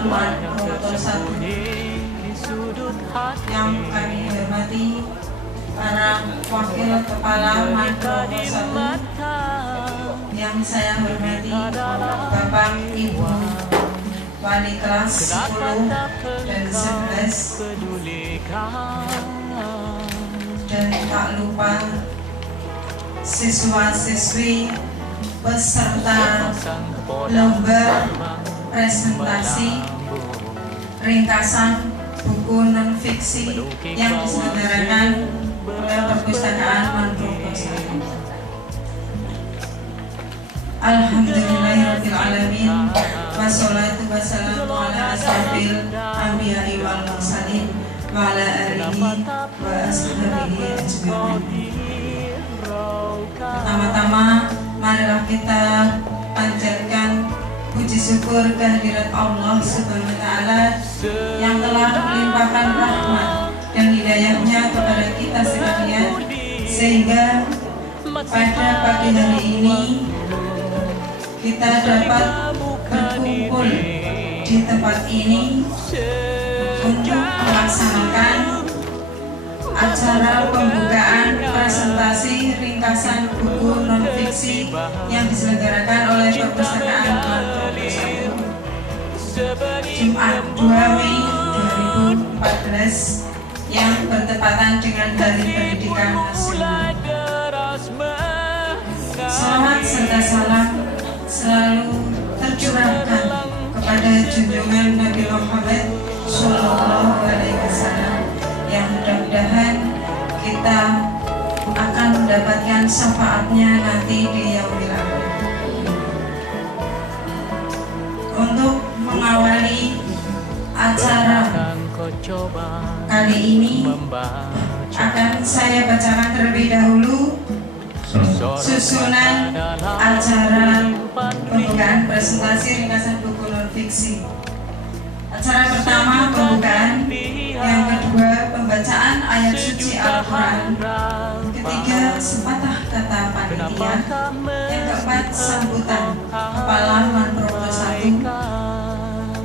Satuan Promotor 1 yang kami hormati para wakil kepala Makro 1 yang saya hormati Bapak Ibu wali kelas 10 dan 11 dan tak lupa siswa-siswi peserta lomba presentasi ringkasan buku non-fiksi yang diselenggarakan oleh Perpustakaan Mandrogo. Alhamdulillahirabbil alamin wassalatu wassalamu ala asrofil anbiya'i wal mursalin wa ala alihi wa ashabihi ajma'in. Pertama-tama marilah kita panjatkan puji syukur kehadirat Allah Subhanahu wa taala yang telah melimpahkan rahmat dan hidayahnya kepada kita sekalian sehingga pada pagi hari ini kita dapat berkumpul di tempat ini untuk melaksanakan acara pembukaan presentasi ringkasan buku non-fiksi yang diselenggarakan oleh Perpustakaan Mandrogo 1 Jumat 2 Mei 2014 yang bertepatan dengan Hari Pendidikan Nasional. Salawat serta salam selalu tercurahkan kepada junjungan Nabi Muhammad Sallallahu Alaihi Wasallam yang mudah-mudahan kita akan mendapatkan syafaatnya nanti di yaumil akhir. Untuk mengawali acara kali ini akan saya bacakan terlebih dahulu susunan acara pembukaan presentasi ringkasan buku non-fiksi. Acara pertama pembukaan, yang kedua pembacaan ayat suci Al-Quran, ketiga sepatah kata panitia, yang keempat sambutan kepala Mandrogo 1,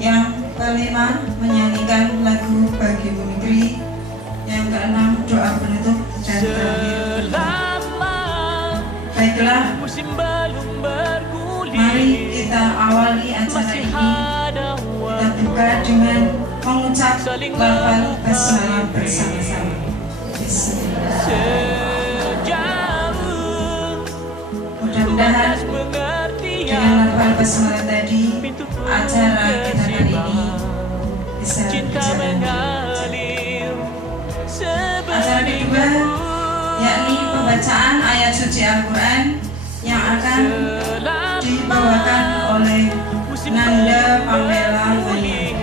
yang kelima menyanyikan lagu Bagimu Negeri, yang keenam doa penutup dan terakhir. Baiklah, mari kita awali acara ini. Kita buka dengan mengucap lafal basmalah bersama-sama. Mudah-mudahan dengan lafal basmalah tadi acara kita kali ini bisa berjalan. Acara kedua yakni pembacaan ayat suci Al-Quran yang akan dibawakan oleh Nanda Pamela Mani.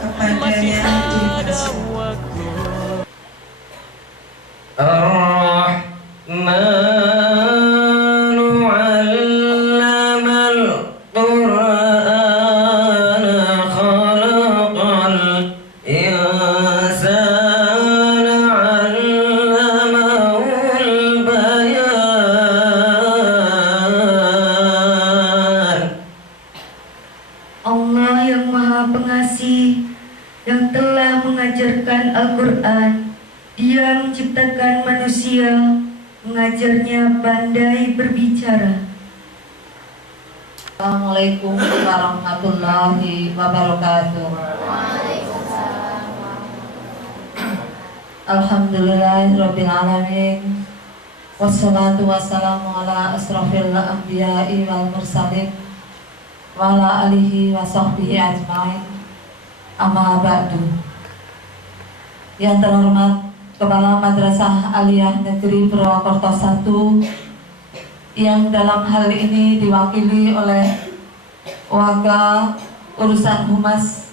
Kepadanya dipersilakan. Ar-Rahmanu 'allamal Qur'ana khalaqal insana 'allamahul bayan. Allah yang Maha Pengasih yang telah mengajarkan Al-Quran, Dia menciptakan manusia, mengajarnya pandai berbicara. Assalamualaikum warahmatullahi wabarakatuh. Alhamdulillahirabbil alamin. Wassalatu wassalamu ala asrofil anbiya'i wal mursalin wa ala alihi wa sahbihi ajmain. Amma ba'du. Yang terhormat Kepala Madrasah Aliyah Negeri Purwokerto 1 yang dalam hal ini diwakili oleh Wakil Urusan Humas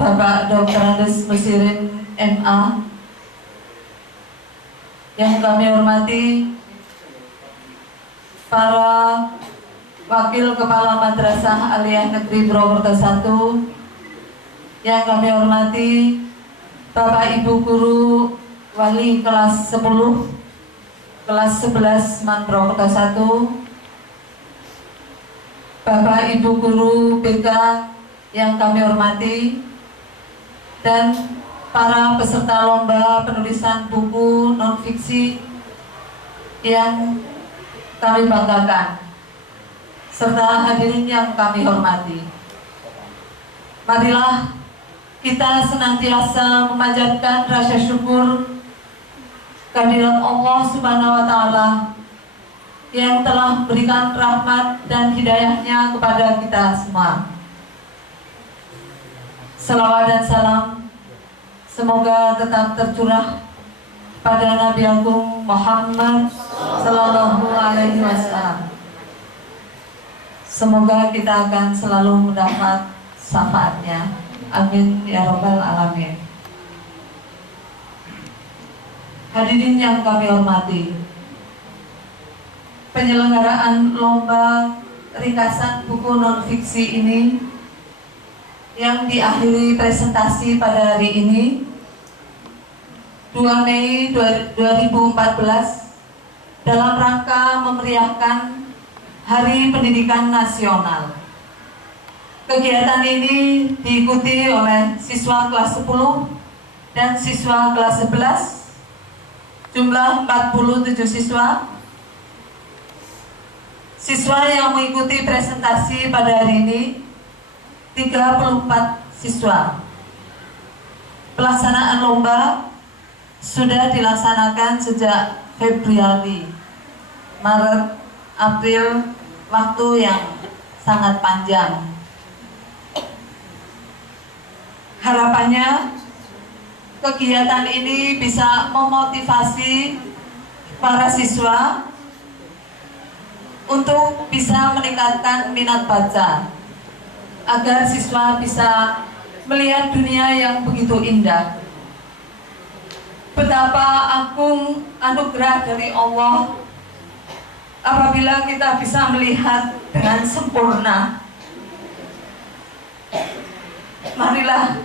Bapak Dr. Andes Musirin MA, yang kami hormati para Wakil Kepala Madrasah Aliyah Negeri Purwokerto 1, yang kami hormati Bapak Ibu Guru Wali kelas 10, kelas 11 Mandrogo 1, Bapak Ibu Guru BK yang kami hormati, dan para peserta lomba penulisan buku non-fiksi yang kami banggakan, serta hadirin yang kami hormati. Marilah kita senantiasa memanjatkan rasa syukur kehadirat Allah Subhanahu wa Ta'ala yang telah berikan rahmat dan hidayahnya kepada kita semua. Salawat dan salam semoga tetap tercurah pada Nabi Agung Muhammad Sallallahu Alaihi Wasallam. Semoga kita akan selalu mendapat syafaatnya. Amin ya Rabbal Alamin. Hadirin yang kami hormati, penyelenggaraan lomba ringkasan buku non-fiksi ini yang diakhiri presentasi pada hari ini 2 Mei 2014 dalam rangka memeriahkan Hari Pendidikan Nasional. Kegiatan ini diikuti oleh siswa kelas 10 dan siswa kelas 11, jumlah 47 siswa. Siswa yang mengikuti presentasi pada hari ini 34 siswa. Pelaksanaan lomba sudah dilaksanakan sejak Februari, Maret, April, waktu yang sangat panjang. Harapannya kegiatan ini bisa memotivasi para siswa untuk bisa meningkatkan minat baca, agar siswa bisa melihat dunia yang begitu indah. Betapa agung anugerah dari Allah apabila kita bisa melihat dengan sempurna. Marilah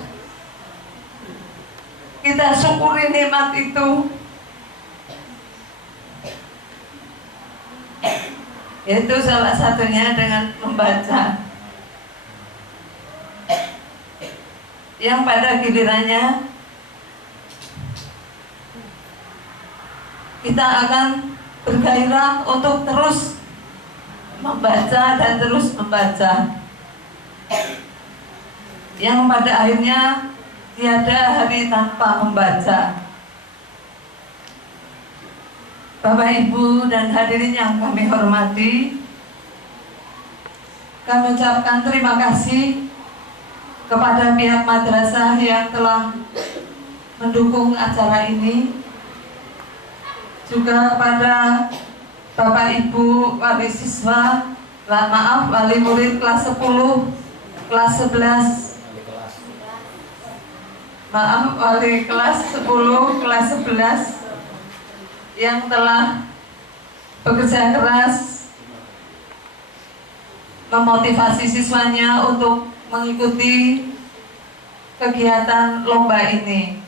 kita syukuri nikmat itu. Yaitu salah satunya dengan membaca, yang pada gilirannya kita akan bergairah untuk terus membaca dan terus membaca, yang pada akhirnya tiada hari tanpa membaca. Bapak, Ibu, dan hadirin yang kami hormati, kami ucapkan terima kasih kepada pihak madrasah yang telah mendukung acara ini, juga kepada Bapak Ibu wali siswa, wali murid kelas 10, kelas 11, wali kelas 10, kelas 11 yang telah bekerja keras memotivasi siswanya untuk mengikuti kegiatan lomba ini.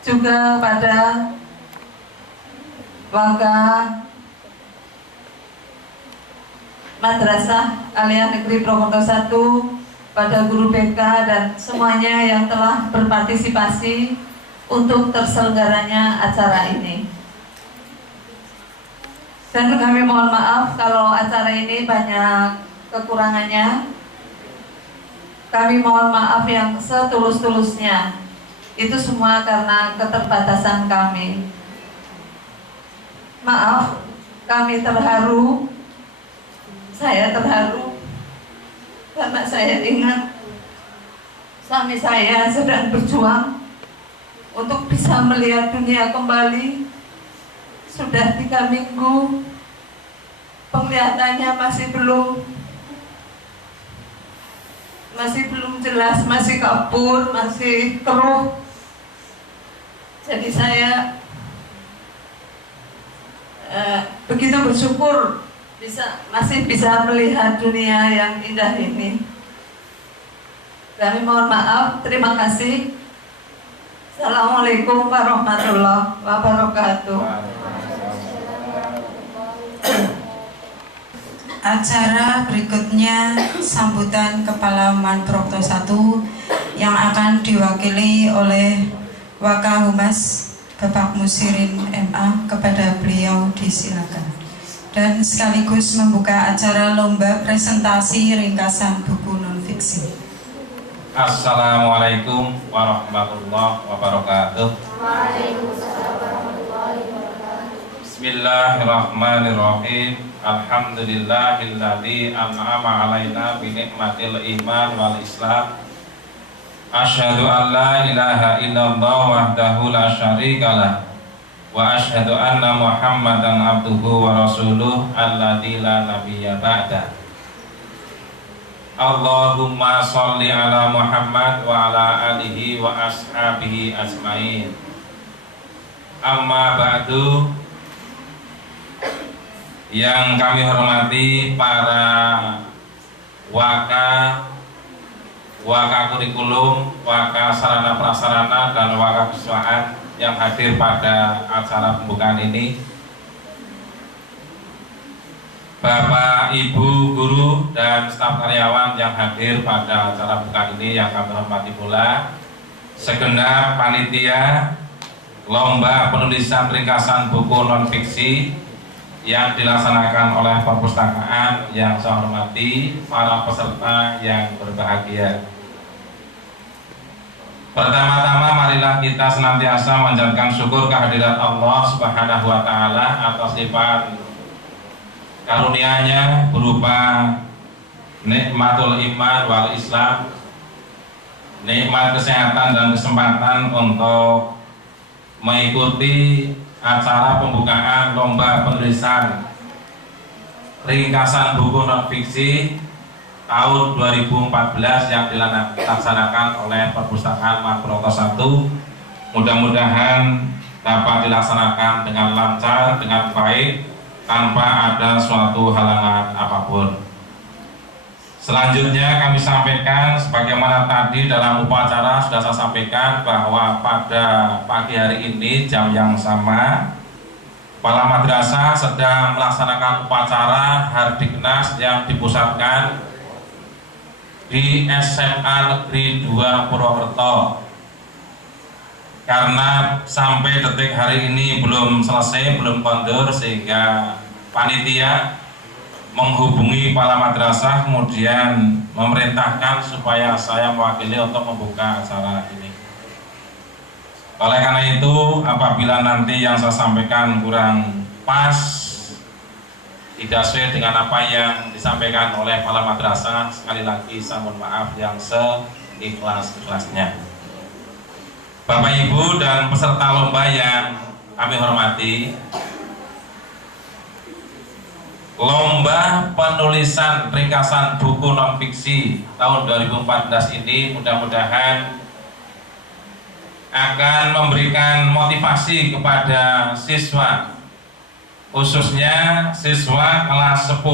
Juga pada warga Madrasah Aliyah Negeri Purwokerto 1, pada guru BK dan semuanya yang telah berpartisipasi untuk terselenggaranya acara ini. Dan kami mohon maaf kalau acara ini banyak kekurangannya. Kami mohon maaf yang setulus-tulusnya. Itu semua karena keterbatasan kami. Maaf, kami terharu. Saya terharu karena saya ingat suami saya sedang berjuang untuk bisa melihat dunia kembali. Sudah 3 minggu, penglihatannya masih belum jelas, masih kabur, masih keruh. Jadi saya begitu bersyukur masih bisa melihat dunia yang indah ini. Kami mohon maaf, terima kasih. Assalamualaikum warahmatullahi wabarakatuh. Acara berikutnya sambutan Kepala Manprokto 1 yang akan diwakili oleh Wakahumas Bapak Musirin MA. Kepada beliau disilakan. Dan sekaligus membuka acara lomba presentasi ringkasan buku non-fiksi. Assalamualaikum warahmatullahi wabarakatuh. Bismillahirrahmanirrahim. Alhamdulillahilladzi an'ama alaina bi nikmatil iman wal islam. Asyhadu an la ilaha illallah wahdahu la syarikalah wa asyhadu anna Muhammadan abduhu wa rasuluh alladzi la nabiyya ba'da. Allahumma sholli ala Muhammad wa ala alihi wa ashabihi ajmain. Amma ba'du. Yang kami hormati para waka kurikulum, waka sarana prasarana, dan waka kesiswaan yang hadir pada acara pembukaan ini. Bapak, Ibu, guru, dan staf karyawan yang hadir pada acara pembukaan ini yang kami hormati pula. Segenap panitia lomba penulisan ringkasan buku non-fiksi yang dilaksanakan oleh perpustakaan yang saya hormati, para peserta yang berbahagia. Pertama-tama marilah kita senantiasa menjadikan syukur kehadirat Allah Subhanahu wa taala atas limpahan karunia-Nya berupa nikmatul iman wal islam, nikmat kesehatan dan kesempatan untuk mengikuti acara pembukaan lomba penulisan ringkasan buku non-fiksi tahun 2014 yang dilaksanakan oleh Perpustakaan Manprokto 1. Mudah-mudahan dapat dilaksanakan dengan lancar, dengan baik, tanpa ada suatu halangan apapun. Selanjutnya kami sampaikan sebagaimana tadi dalam upacara sudah saya sampaikan bahwa pada pagi hari ini jam yang sama Kepala Madrasah sedang melaksanakan upacara Hardiknas yang dipusatkan di SMA Negeri 2 Purwokerto. Karena sampai detik hari ini belum selesai, belum kondur, sehingga panitia menghubungi kepala madrasah kemudian memerintahkan supaya saya mewakili untuk membuka acara ini. Oleh karena itu, apabila nanti yang saya sampaikan kurang pas, tidak sesuai dengan apa yang disampaikan oleh kepala madrasah, sekali lagi saya mohon maaf yang seikhlas-ikhlasnya. Bapak, Ibu, dan peserta lomba yang kami hormati, lomba penulisan ringkasan buku non-fiksi tahun 2014 ini mudah-mudahan akan memberikan motivasi kepada siswa, khususnya siswa kelas 10,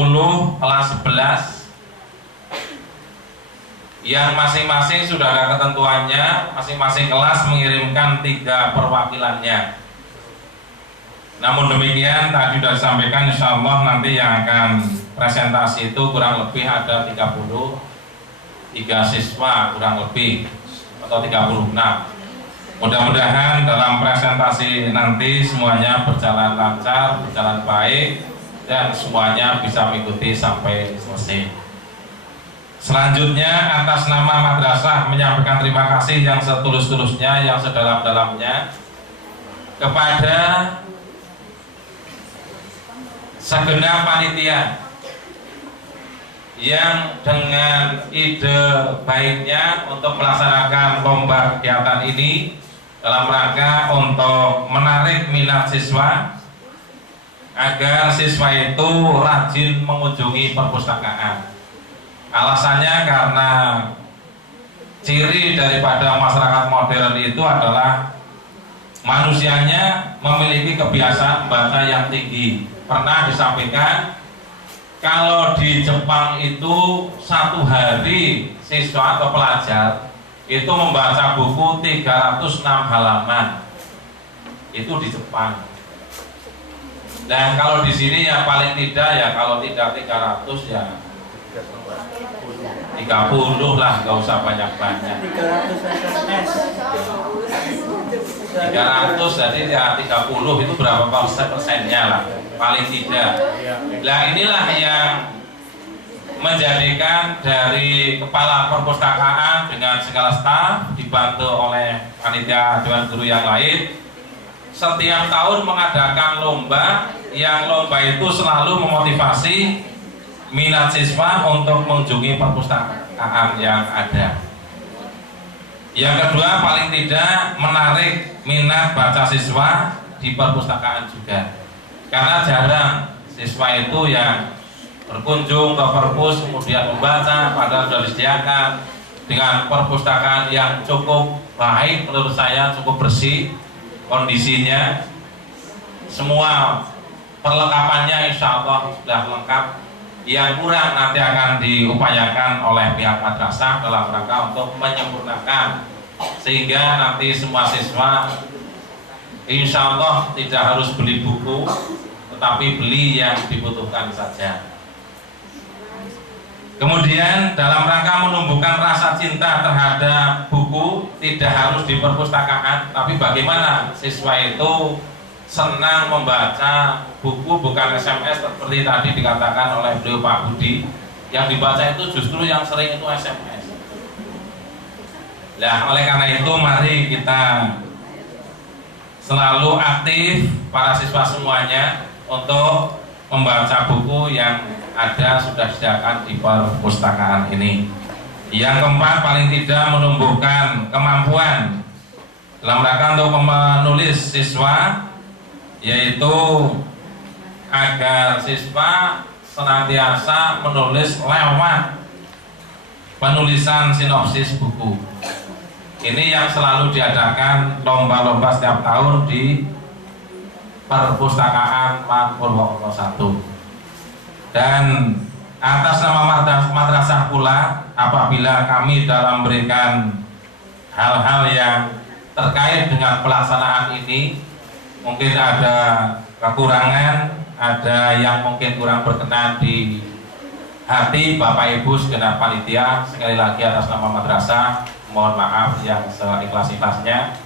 kelas 11 yang masing-masing sudah ada ketentuannya, masing-masing kelas mengirimkan 3 perwakilannya. Namun demikian tadi sudah disampaikan, insya Allah nanti yang akan presentasi itu kurang lebih ada 33 siswa kurang lebih, atau 36. Mudah-mudahan dalam presentasi nanti semuanya berjalan lancar, berjalan baik, dan semuanya bisa mengikuti sampai selesai. Selanjutnya atas nama madrasah menyampaikan terima kasih yang setulus-tulusnya, yang sedalam-dalamnya kepada segenap panitia yang dengan ide baiknya untuk melaksanakan lomba kegiatan ini dalam rangka untuk menarik minat siswa agar siswa itu rajin mengunjungi perpustakaan. Alasannya karena ciri daripada masyarakat modern itu adalah manusianya memiliki kebiasaan membaca yang tinggi. Pernah disampaikan kalau di Jepang itu 1 hari siswa atau pelajar itu membaca buku 306 halaman. Itu di Jepang. Dan kalau di sini ya paling tidak ya kalau tidak 300 ya 30 lah, nggak usah banyak-banyak. 300 jadi ya 30 itu berapa persennya lah paling tidak. Nah inilah yang menjadikan dari kepala perpustakaan dengan segala staf dibantu oleh panitia dewan guru yang lain setiap tahun mengadakan lomba, yang lomba itu selalu memotivasi minat siswa untuk mengunjungi perpustakaan yang ada. Yang kedua paling tidak menarik minat baca siswa di perpustakaan juga, karena jarang siswa itu yang berkunjung ke perpus kemudian membaca, padahal sudah disediakan dengan perpustakaan yang cukup baik, menurut saya cukup bersih kondisinya, semua perlengkapannya insya Allah sudah lengkap. Yang kurang nanti akan diupayakan oleh pihak madrasah dalam rangka untuk menyempurnakan sehingga nanti semua siswa insya Allah tidak harus beli buku, tetapi beli yang dibutuhkan saja. Kemudian dalam rangka menumbuhkan rasa cinta terhadap buku, tidak harus di perpustakaan, tapi bagaimana siswa itu senang membaca buku, bukan SMS seperti tadi dikatakan oleh beliau Pak Budi. Yang dibaca itu justru yang sering itu SMS. Nah, oleh karena itu mari kita selalu aktif para siswa semuanya untuk membaca buku yang ada sudah disediakan di perpustakaan ini. Yang keempat paling tidak menumbuhkan kemampuan dalam rangka untuk menulis siswa, yaitu agar siswa senantiasa menulis lewat penulisan sinopsis buku. Ini yang selalu diadakan lomba-lomba setiap tahun di perpustakaan Purwokerto 1. Dan atas nama madrasah pula, apabila kami dalam memberikan hal-hal yang terkait dengan pelaksanaan ini mungkin ada kekurangan, ada yang mungkin kurang berkenan di hati Bapak Ibu segenap panitia, sekali lagi atas nama madrasah mohon maaf yang seikhlas-ikhlasnya.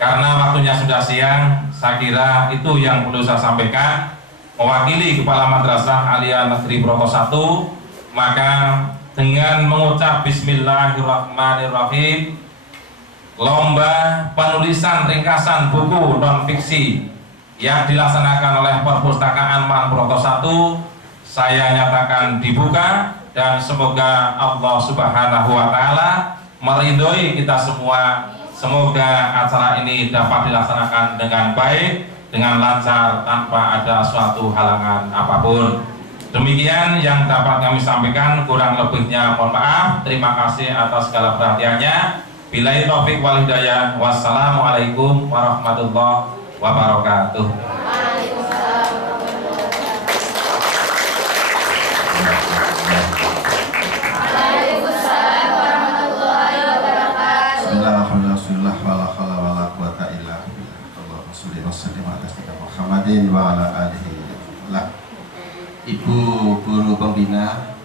Karena waktunya sudah siang, saya kira itu yang perlu saya sampaikan. Mewakili Kepala Madrasah Aliyah Negeri Purwokerto 1, maka dengan mengucap Bismillahirrahmanirrahim, lomba penulisan ringkasan buku non-fiksi yang dilaksanakan oleh Perpustakaan Purwokerto 1 saya nyatakan dibuka, dan semoga Allah Subhanahu wa Ta'ala meridhoi kita semua. Semoga acara ini dapat dilaksanakan dengan baik, dengan lancar, tanpa ada suatu halangan apapun. Demikian yang dapat kami sampaikan, kurang lebihnya mohon maaf. Terima kasih atas segala perhatiannya. Billahi taufik wal hidayah. Wassalamualaikum warahmatullahi wabarakatuh. Muhammadin wa ala alihi lah. Ibu guru pembina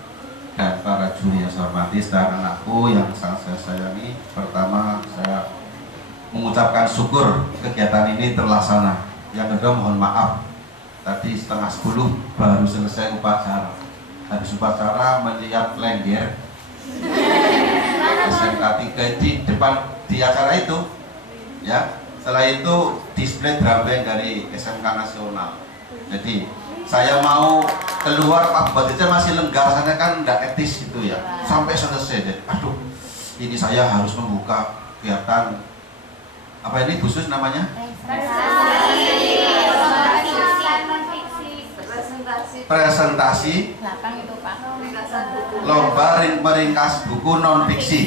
dan para juri yang saya hormati, dan anakku yang sangat saya sayangi, pertama saya mengucapkan syukur kegiatan ini terlaksana. Yang kedua mohon maaf, tadi 9:30 baru selesai upacara. Habis upacara melihat lengger SMK 3 di depan di acara itu, ya. Setelah itu display drum band dari SMK Nasional. Jadi saya mau keluar, Pak Bupati masih lenggar, sana kan tidak etis gitu ya. Sampai selesai, jadi, aduh, ini saya harus membuka kegiatan apa ini khusus namanya? Presentasi lomba meringkas buku non fiksi.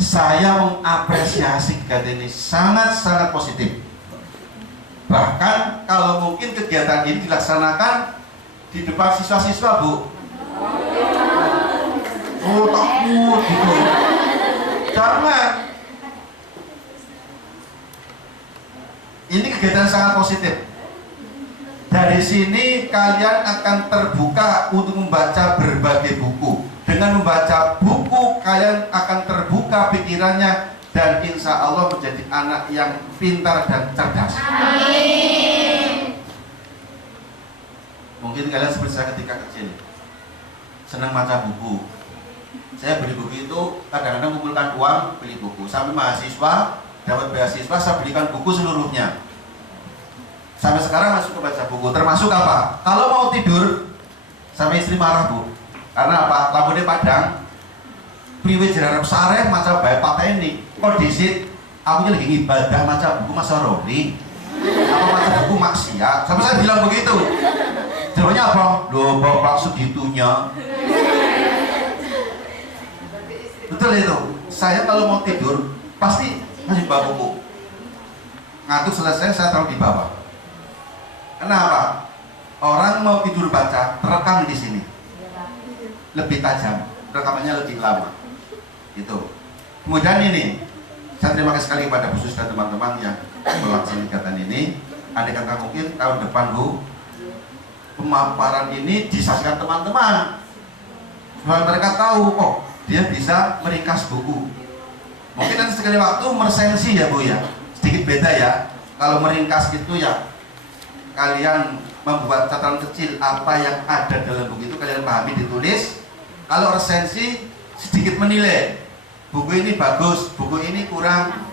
Saya mengapresiasi kegiatan ini sangat-sangat positif. Bahkan kalau mungkin kegiatan ini dilaksanakan di depan siswa-siswa, Bu. Oh, takut gitu. Jangan. Ini kegiatan sangat positif. Dan Dari sini kalian akan terbuka untuk membaca berbagai buku. Dengan membaca buku, kalian akan terbuka pikirannya dan insya Allah menjadi anak yang pintar dan cerdas. Amin. Mungkin kalian seperti saya ketika kecil, senang baca buku. Saya beli buku itu kadang-kadang kumpulkan uang beli buku. Sampai mahasiswa dapat beasiswa, saya belikan buku seluruhnya. Sampai sekarang masuk ke baca buku, termasuk apa? Kalau mau tidur, sama istri marah bu, karena apa? Lampunya padang, priwe jarang sareh macam baik pakai ini. Kok disit? Aku lagi ibadah macam buku masa roli, apa macam buku maksiat? Sampai saya bilang begitu. Jawabannya apa? Loh, bapak segitunya. Betul itu. Saya kalau mau tidur pasti masih bawa buku. Ngantuk selesai saya taruh di bawah. Kenapa? Orang mau tidur baca, terekam di sini. Lebih tajam, rekamannya lebih lama. Itu. Kemudian ini, saya terima kasih sekali kepada khusus dan teman-teman yang melaksanakan kegiatan ini. Andai kata mungkin tahun depan bu, pemaparan ini disaksikan teman-teman. Supaya mereka tahu, oh dia bisa meringkas buku. Mungkin nanti sekali waktu meresensi ya bu ya. Sedikit beda ya. Kalau meringkas itu ya kalian membuat catatan kecil apa yang ada dalam buku itu kalian pahami ditulis. Kalau resensi sedikit menilai buku ini bagus, buku ini kurang,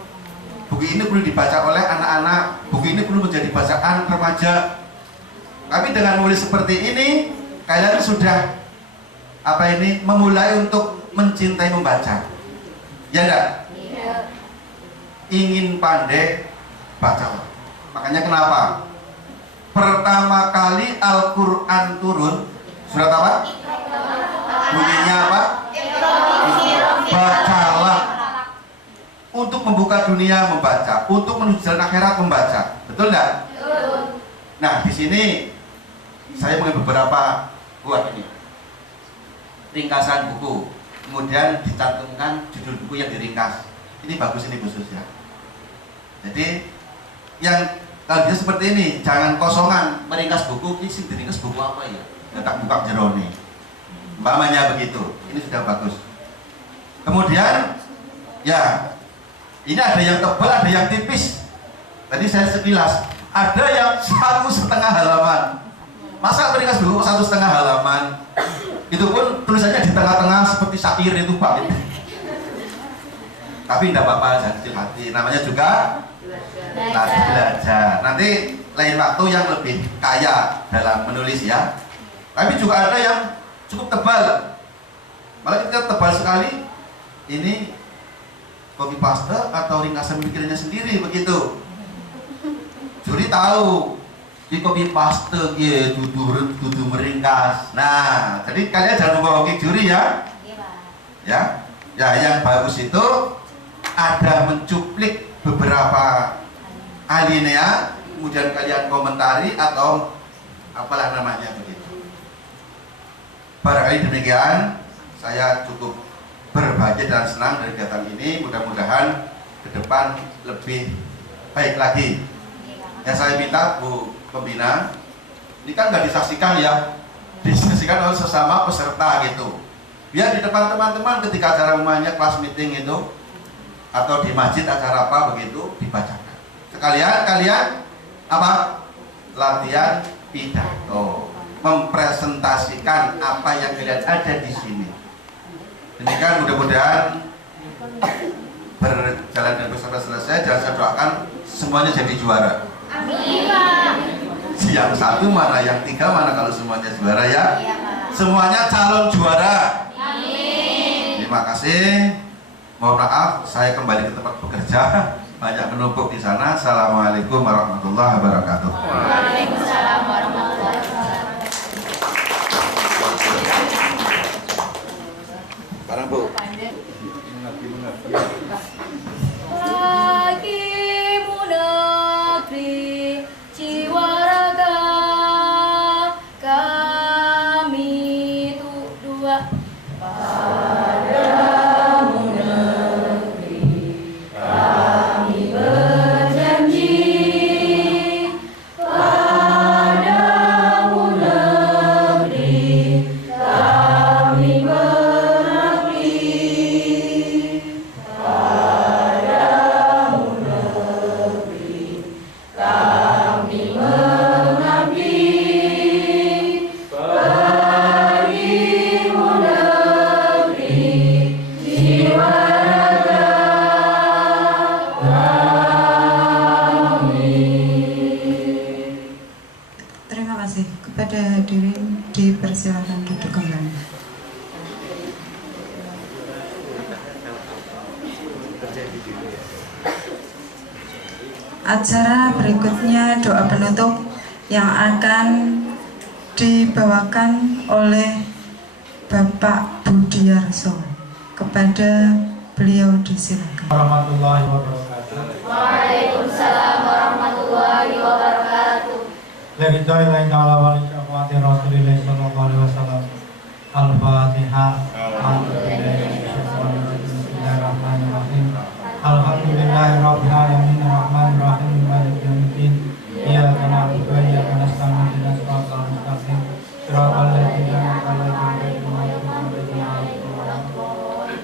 buku ini perlu dibaca oleh anak-anak, buku ini perlu menjadi bacaan remaja. Tapi dengan menulis seperti ini kalian sudah memulai untuk mencintai membaca. Ya enggak? Iya. Ingin pandai baca. Makanya kenapa? Pertama kali Al-Quran turun surat apa? Bunyinya apa? Bacalah. Untuk membuka dunia membaca, untuk menuju jalan akhirat membaca. Betul enggak? Betul. Nah, di sini saya mengambil beberapa buat ini. Ringkasan buku. Kemudian dicantumkan judul buku yang diringkas. Ini bagus ini khusus ya. Jadi yang kalau dia seperti ini, jangan kosongan meringkas buku, ini sih diringkas buku apa ya? Letak buka jerone. Umpamanya begitu. Ini sudah bagus. Kemudian ya, ini ada yang tebal, ada yang tipis. Tadi saya sekilas, ada yang 1,5 halaman. Masa meringkas buku 1,5 halaman? Itu pun tulisannya di tengah-tengah seperti syair itu Pak. Tapi tidak apa-apa, jangan kecil hati. Namanya juga belajar. Nanti lain waktu yang lebih kaya dalam menulis ya. Tapi juga ada yang cukup tebal. Malah kita tebal sekali. Ini copy paste atau ringkasan pikirannya sendiri begitu. Juri tahu di copy paste gitu, dudu meringkas. Nah, jadi kalian jangan membohongi juri ya. Ya. Ya, yang bagus itu ada mencuplik beberapa alinea, kemudian kalian komentari atau apalah namanya begitu. Barangkali demikian, saya cukup berbahagia dan senang dari kegiatan ini. Mudah-mudahan ke depan lebih baik lagi. Ya, saya minta Bu Pembina, ini kan nggak disaksikan ya, disaksikan oleh sesama peserta gitu. Biar di depan teman-teman ketika acara umumnya kelas meeting itu atau di masjid acara apa begitu dibacakan. Sekalian kalian apa? Latihan pidato, mempresentasikan apa yang kalian ada di sini. Demikian mudah-mudahan berjalan dengan sampai selesai dan saya doakan semuanya jadi juara. Amin. Yang satu mana, yang tiga mana kalau semuanya juara ya? Semuanya calon juara. Amin. Terima kasih. Mohon maaf, saya kembali ke tempat bekerja. Banyak menumpuk di sana. Assalamualaikum warahmatullahi wabarakatuh. Waalaikumsalam warahmatullahi wabarakatuh. Barang Bu. Lagi munafik jiwa raga kami itu dua pada munafik kami berjanji pada Terima kasih. Kepada hadirin dipersilakan duduk kembali. Acara berikutnya doa penutup yang akan dibawakan oleh Bapak Budiarso. Kepada beliau disilakan. Warahmatullahi wabarakatuh. Waalaikumsalam warahmatullahi wabarakatuh. Lillahi ta'ala wa li syafa'ati Rasulillah sallallahu alaihi wasallam. Al-Fatihah. Bismillahirrahmanirrahim. Alhamdulillahirabbil alamin arrahmanir rahim maliki yaumiddin. Iyyaka na'budu wa iyyaka nasta'in ihdinas siratal mustaqim. Siratal ladzina an'amta 'alaihim ghairil maghdubi 'alaihim waladdallin.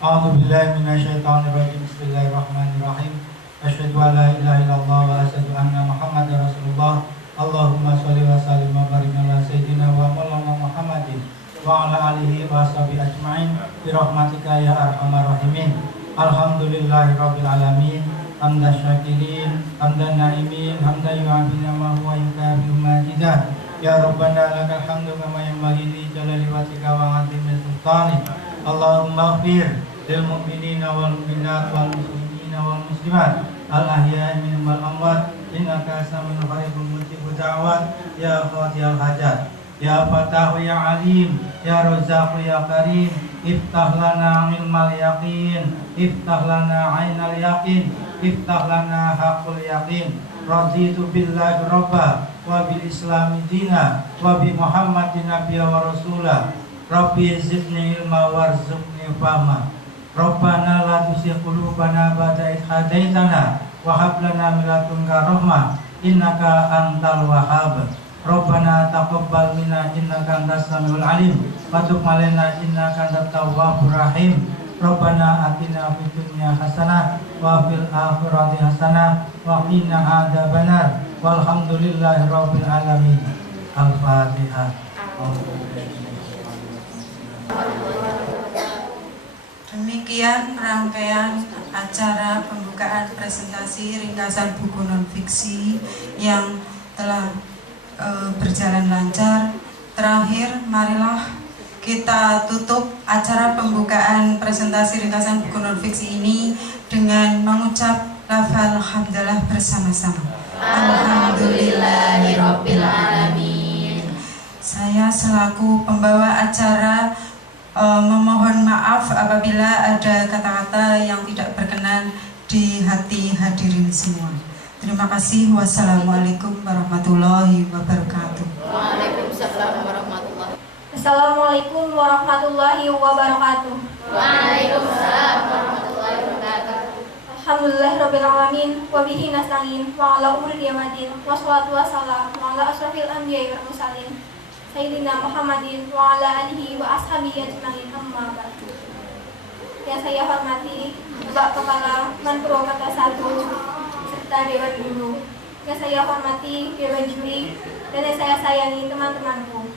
A'udzu billahi minasyaitonir rajim. Bismillahirrahmanirrahim. Asyhadu an la ilaha illallah wa asyhadu anna Muhammadar Rasulullah. Allahumma sholli wa sallim wa barik ala sayyidina wa maulana Muhammadin wa ala alihi wa sahbihi ajma'in bi rahmatika ya arhamar rahimin. Alhamdulillahirabbil alamin. Hamdan syakirin, hamdan naimin, hamdan yu'afina ma huwa yukafi majidah. Ya Rabbana lakal hamdu kama yanbaghi li jalali wajhika wa 'azimi sultanik. Allahumma ighfir lil mu'minina wal mu'minat wal muslimina wal muslimat al ahya'i minhum wal amwat innaka sami'un qaribun mujibud da'wat ya qadiyal hajat ya fatahu ya alim ya razzaqu ya karim iftah lana ilmal yaqin iftah lana ainal yaqin iftah lana haqqul yaqin raditu billahi rabba wa bil islami dina wa bi muhammadin nabiyya wa rasula rabbi zidni ilma warzuqni fahma rabbana la tuzigh qulubana ba'da idh hadaitana wa hab lana min ladunka rahmah innaka antal wahhab rabbana taqabbal minna innaka antas samiul alim wa tub alaina innaka antat tawwabur rahim rabbana atina fid dunya hasanah wa fil akhirati hasanah wa qina adzabannar walhamdulillahi rabbil alamin. Al-Fatihah. Demikian rangkaian acara pembukaan presentasi ringkasan buku non-fiksi yang telah berjalan lancar. Terakhir, marilah kita tutup acara pembukaan presentasi ringkasan buku non-fiksi ini dengan mengucap lafal hamdalah bersama-sama. Alhamdulillahirabbil alamin. Saya selaku pembawa acara memohon maaf apabila ada kata-kata yang tidak berkenan di hati hadirin semua. Terima kasih. Wassalamualaikum warahmatullahi wabarakatuh. Waalaikumsalam warahmatullahi. Assalamualaikum warahmatullahi wabarakatuh. Waalaikumsalam warahmatullahi wabarakatuh. Alhamdulillahirabbil alamin wa bihi nasta'in wa ala umuri yamadin wassalatu wassalamu ala asrofil anbiya'i wal mursalin Sayyidina Muhammadin wa ala alihi wa ashabihi ajma'in amma ba'du. Yang saya hormati Bapak Kepala Manpro Kota 1 serta Dewan Guru. Yang saya hormati Dewan Juri dan yang saya sayangi teman-temanku.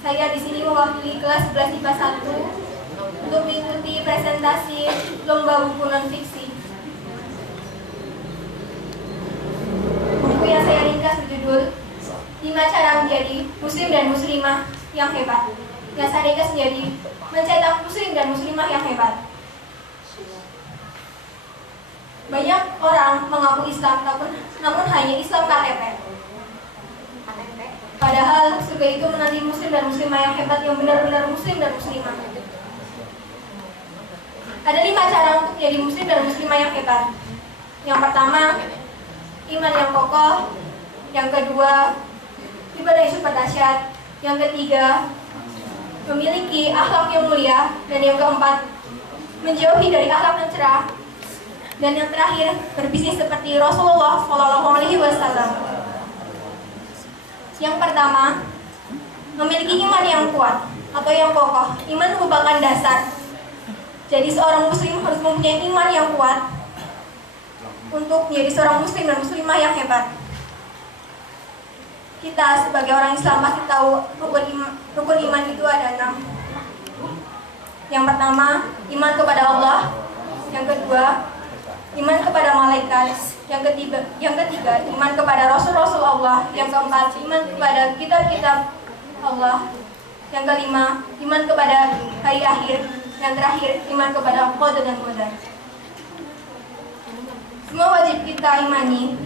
Saya di sini mewakili kelas 11 IPA 1 untuk mengikuti presentasi lomba buku non-fiksi. Buku yang saya ringkas berjudul 5 cara menjadi muslim dan muslimah yang hebat. Yang saya ringkas menjadi mencetak muslim dan muslimah yang hebat. Banyak orang mengaku Islam, namun hanya Islam KTP. Padahal surga itu menanti muslim dan muslimah yang hebat, yang benar-benar muslim dan muslimah. Ada 5 cara untuk menjadi muslim dan muslimah yang hebat. Yang pertama, iman yang kokoh. Yang kedua, ibadah yang super dahsyat. Yang ketiga, memiliki akhlak yang mulia. Dan yang keempat, menjauhi dari akhlak yang cerah. Dan yang terakhir, berbisnis seperti Rasulullah SAW. Yang pertama, memiliki iman yang kuat atau yang kokoh. Iman merupakan dasar. Jadi seorang muslim harus mempunyai iman yang kuat untuk menjadi seorang muslim dan muslimah yang hebat. Kita sebagai orang Islam pasti tahu rukun iman itu ada 6. Yang pertama, iman kepada Allah. Yang kedua, iman kepada malaikat. Yang ketiga, iman kepada Rasul-Rasul Allah. Yang keempat, iman kepada kitab-kitab Allah. Yang kelima, iman kepada hari akhir. Yang terakhir, iman kepada qada dan qadar. Semua wajib kita imani.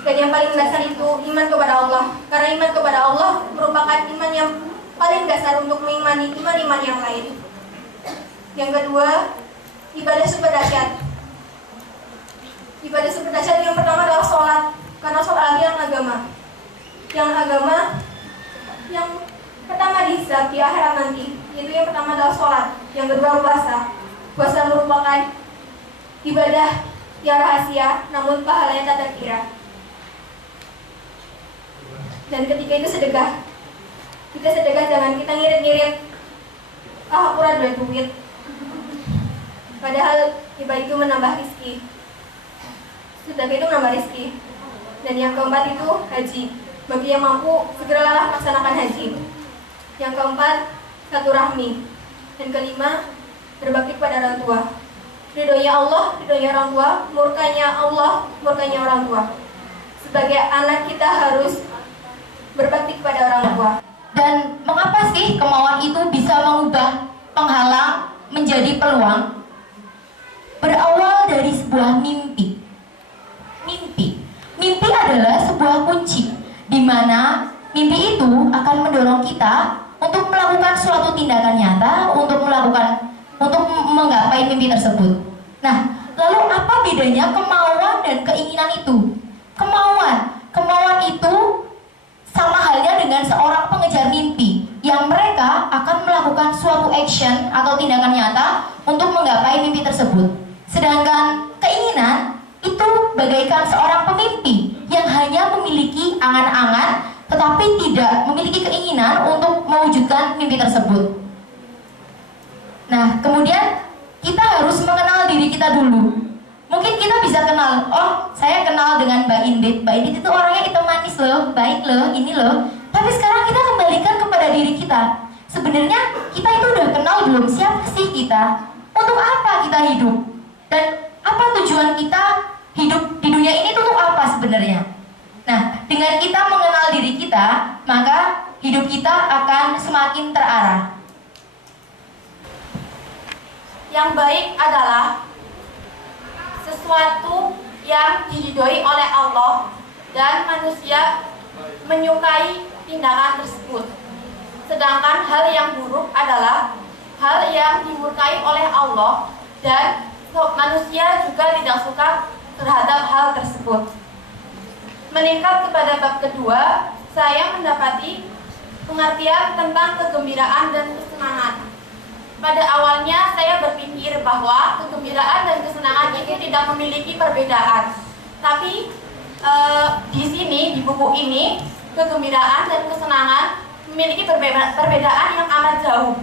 Dan yang paling dasar itu iman kepada Allah. Karena iman kepada Allah merupakan iman yang paling dasar untuk mengimani iman-iman yang lain. Yang kedua, ibadah super dahsyat. Ibadah super dahsyat yang pertama adalah sholat. Karena sholat yang agama. Yang pertama dihisab di akhirat nanti. Yaitu yang pertama adalah sholat. Yang kedua puasa. Puasa merupakan ibadah yang rahasia, namun pahalanya tak terkira. Dan ketiga itu sedekah. Kita sedekah jangan kita ngirit-ngirit. Aku ada duit. Padahal hibah itu menambah rezeki. Sedekah itu menambah rezeki. Dan yang keempat itu haji. Bagi yang mampu segeralah laksanakan haji. Yang keempat silaturahmi. Dan kelima berbakti kepada orang tua. Ridhonya Allah, ridhonya orang tua, murkanya Allah, murkanya orang tua. Sebagai anak kita harus berbakti kepada orang tua. Dan mengapa sih kemauan itu bisa mengubah penghalang menjadi peluang? Berawal dari sebuah mimpi. Mimpi adalah sebuah kunci, di mana mimpi itu akan mendorong kita untuk melakukan suatu tindakan nyata, untuk menggapai mimpi tersebut. Nah, lalu apa bedanya kemauan dan keinginan itu? Kemauan itu sama halnya dengan seorang pengejar mimpi yang mereka akan melakukan suatu action atau tindakan nyata untuk menggapai mimpi tersebut. Sedangkan keinginan itu bagaikan seorang pemimpi yang hanya memiliki angan-angan tetapi tidak memiliki keinginan untuk mewujudkan mimpi tersebut. Nah, kemudian kita harus mengenal diri kita dulu. Mungkin kita bisa kenal, oh saya kenal dengan Mbak Indit. Mbak Indit itu orangnya hitam manis loh, baik loh, ini loh. Tapi sekarang kita kembalikan kepada diri kita. Sebenarnya kita itu udah kenal belum siapa sih kita? Untuk apa kita hidup? Dan apa tujuan kita hidup di dunia ini itu untuk apa sebenarnya? Nah, dengan kita mengenal diri kita, maka hidup kita akan semakin terarah. Yang baik adalah sesuatu yang diridhoi oleh Allah dan manusia menyukai tindakan tersebut. Sedangkan hal yang buruk adalah hal yang dimurkai oleh Allah dan manusia juga tidak suka terhadap hal tersebut. Meningkat kepada bab kedua, saya mendapati pengertian tentang kegembiraan dan kesenangan. Pada awalnya saya berpikir bahwa kegembiraan dan kesenangan itu tidak memiliki perbedaan. Tapi di sini, di buku ini, kegembiraan dan kesenangan memiliki perbedaan yang amat jauh.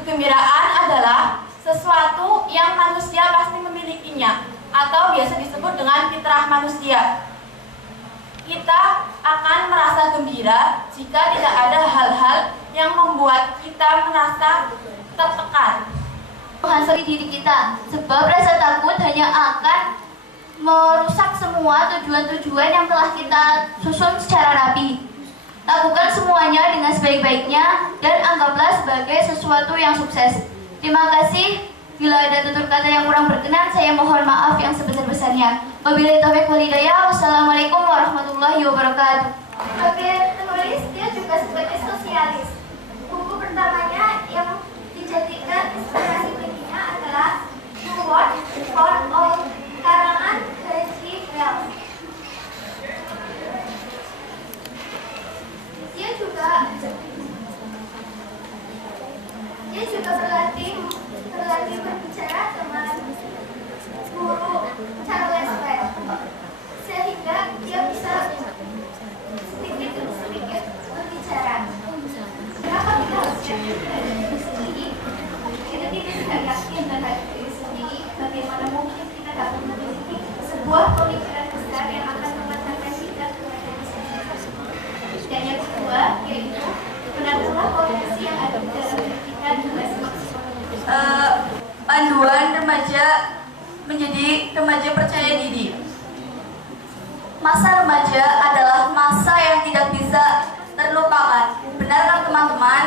Kegembiraan adalah sesuatu yang manusia pasti memilikinya, atau biasa disebut dengan fitrah manusia. Kita akan merasa gembira jika tidak ada hal-hal yang membuat kita merasa tertekan. Menghasut diri kita, sebab rasa takut hanya akan merusak semua tujuan-tujuan yang telah kita susun secara rapi. Lakukan semuanya dengan sebaik-baiknya dan anggaplah sebagai sesuatu yang sukses. Terima kasih. Bila ada tutur kata yang kurang berkenan, saya mohon maaf yang sebesar-besarnya. Wabillahi taufiq wal hidayah. Wassalamualaikum warahmatullahi wabarakatuh. Sebagai penulis, dia juga sebagai sosialis. Buku pertamanya yang dijadikan inspirasi baginya adalah The Word for All karangan H.G. Wells. Dia juga berlatih berbicara dengan guru Charles Wells, sehingga dia bisa sedikit demi sedikit berbicara. Kenapa kita harus yakin pada diri sendiri? Kita tidak yakin terhadap diri sendiri. Bagaimana mungkin kita dapat memiliki sebuah pemikiran besar yang akan mengantarkan kita kepada diri sendiri? Dan yang kedua, yaitu benarkah potensi yang ada di dalam diri kita juga Panduan remaja menjadi remaja percaya diri. Masa remaja adalah masa yang tidak bisa terlupakan. Benar kan teman-teman?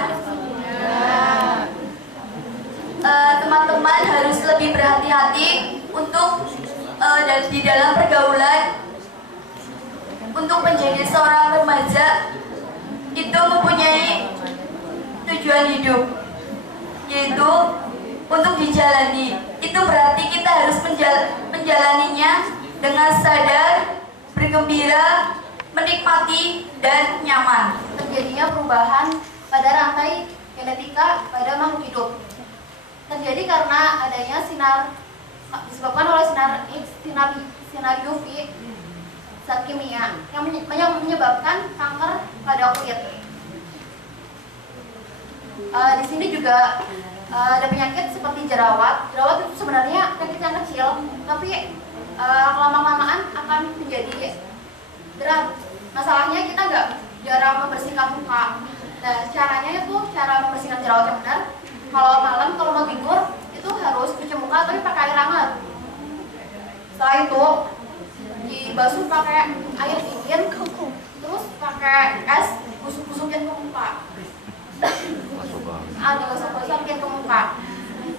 Teman-teman harus lebih berhati-hati untuk di dalam pergaulan. Untuk menjadi seorang remaja itu mempunyai tujuan hidup, yaitu untuk dijalani. Itu berarti kita harus menjalaninya dengan sadar, bergembira, menikmati, dan nyaman. Terjadinya perubahan pada rantai genetika pada makhluk hidup terjadi karena adanya disebabkan oleh sinar UV, zat kimia yang menyebabkan kanker pada kulit. Di sini juga ada penyakit seperti jerawat. Jerawat itu sebenarnya penyakit yang kecil, tapi lama-lamaan akan menjadi berat. Masalahnya kita nggak jarang membersihkan muka. Nah, caranya itu cara membersihkan jerawat yang benar. Kalau malam kalau mau tidur itu harus cuci muka tapi pakai air hangat. Setelah itu dibasuh pakai air dingin, terus pakai es busuk-busukin ke muka. Digosok-gosokin ke muka.